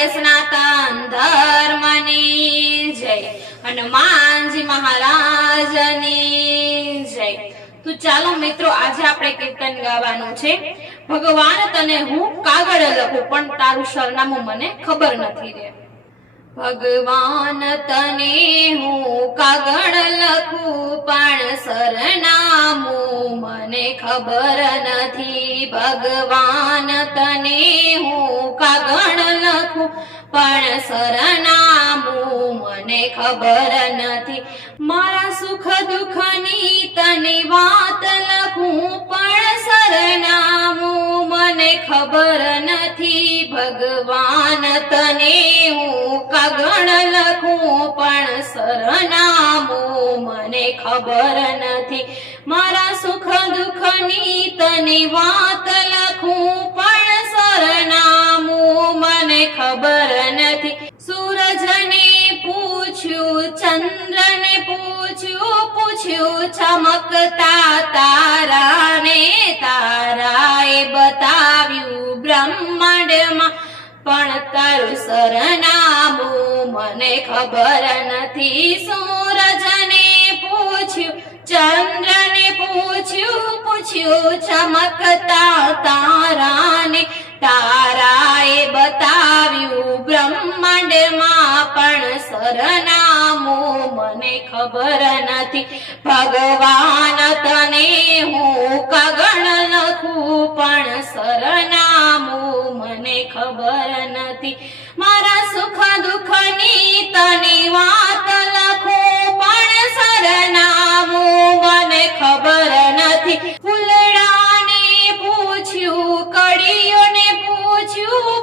બોલીએ સનાતન ધર્મની જય, હનુમાનજી મહારાજની જય। તો ચાલો મિત્રો, આજે આપણે કીર્તન ગાવાનું છે। ભગવાન તને હું કાગળ લખું પણ તારું સરનામું મને ખબર નથી રે। ભગવાન તને હું કાગળ લખું પણ સરનામું મને ખબર નથી। ભગવાન તને હું કાગળ લખું પણ સરનામું મને ખબર નથી। મારા સુખ દુઃખની તને વાત લખું પણ સરનામું મને ખબર નથી। ભગવાન તને હું કાગળ લખું પણ સરનામું મને ખબર નથી। મારા સુખ દુઃખની તને વાત લખું પણ સરનામું મને ખબર નથી। સૂરજને પૂછ્યું, ચંદ્રને પૂછ્યું ચમકતા તારાને, તારાએ બતાવ્યું બ્રહ્માંડમાં પણ તારું સરનામું મને ખબર નથી। સૂરજને પૂછ્યું, ચંદ્રને પૂછ્યું ચમકતા તારાને, તારાએ બતાવ્યું બ્રહ્માંડમાં પણ સરનામું મને ખબર નથી। ભગવાન તને હું કાગળ લખું પણ સરનામું મને ખબર નથી। મારા સુખ દુઃખની તને વાત લખું પણ સરનામું મને ખબર નથી। ફૂલડાને પૂછ્યું, કળીઓને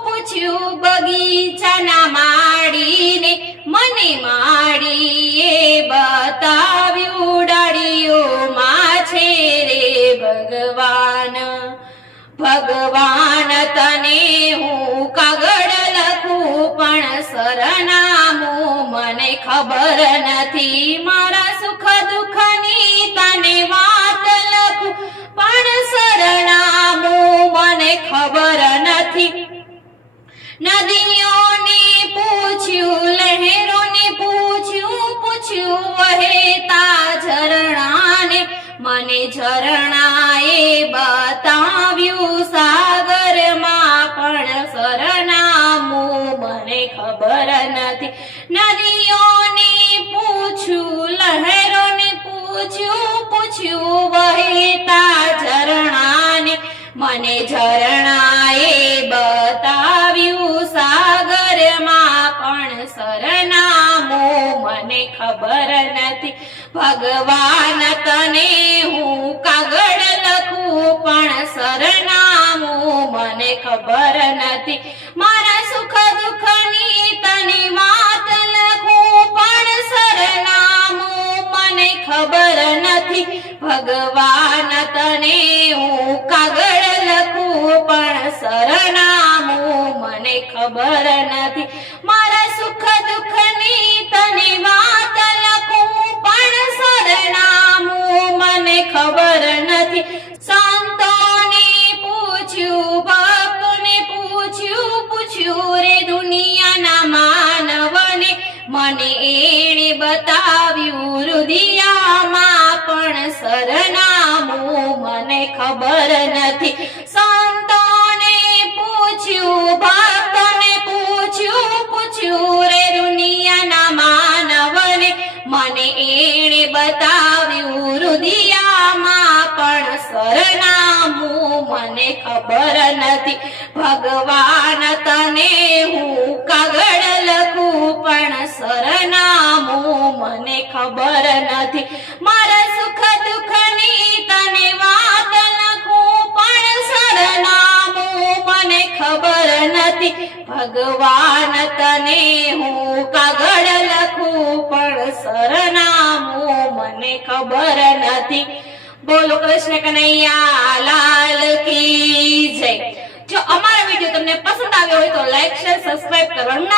પૂછ્યું બગીચાના માળીને, મને માળીએ બતાવ્યું ડાળીઓમાં છે રે ભગવાન તને હું કાગળ લખું પણ સરનામું મને ખબર નથી। મારા સુખ દુઃખની તને વાત લખું પણ સરનામું મને ખબર નથી। નદીઓને પૂછ્યું, લહેરોને પૂછ્યું વહેતા ઝરણાને, મને ઝરણાએ બતાવ્યું સાગરમાં પણ સરનામું મને ખબર નથી। નદીઓને પૂછ્યું, લહેરોને પૂછ્યું વહેતા ઝરણાને, મને ઝરણાએ બતાવ્યું સાગરમાં પણ સરનામું મને ખબર નથી। ભગવાન તને હું કાગળ લખું પણ સરનામું મને ખબર નથી। મારા સુખ દુઃખની તને વાત લખું પણ સરનામું મને ખબર નથી। ભગવાન તને હું કાગળ લખું પણ સરનામું મને ખબર નથી। મારા સુખ દુઃખની તને વાત લખું પણ સરનામું મને ખબર નથી। સંતોને પૂછ્યું, ભક્તોને પૂછ્યું રે દુનિયાના માનવને, મને એણે બતાવ્યું રુદિયામાં પણ સરનામું મને ખબર નથી। સંતોને પૂછ્યું, ભક્તોને પૂછ્યું રે દુનિયાના માનવને, મને એણે બતાવ્યું રુદિયામાં પણ સરનામું મને ખબર નથી। ભગવાન તને હું કાગળ લખું પણ સરનામું મને ખબર નથી। મારા સુખ દુઃખની તને વાત લખું પણ સરનામું મને ખબર નથી। ભગવાન તને હું કાગળ લખું પણ સરનામું મને ખબર નથી। બોલો કૃષ્ણ કનૈયા લાલ કી જય। જો અમારો વિડીયો તમને પસંદ આવ્યો હોય તો લાઈક, શેર, સબસ્ક્રાઇબ કરવાનું ના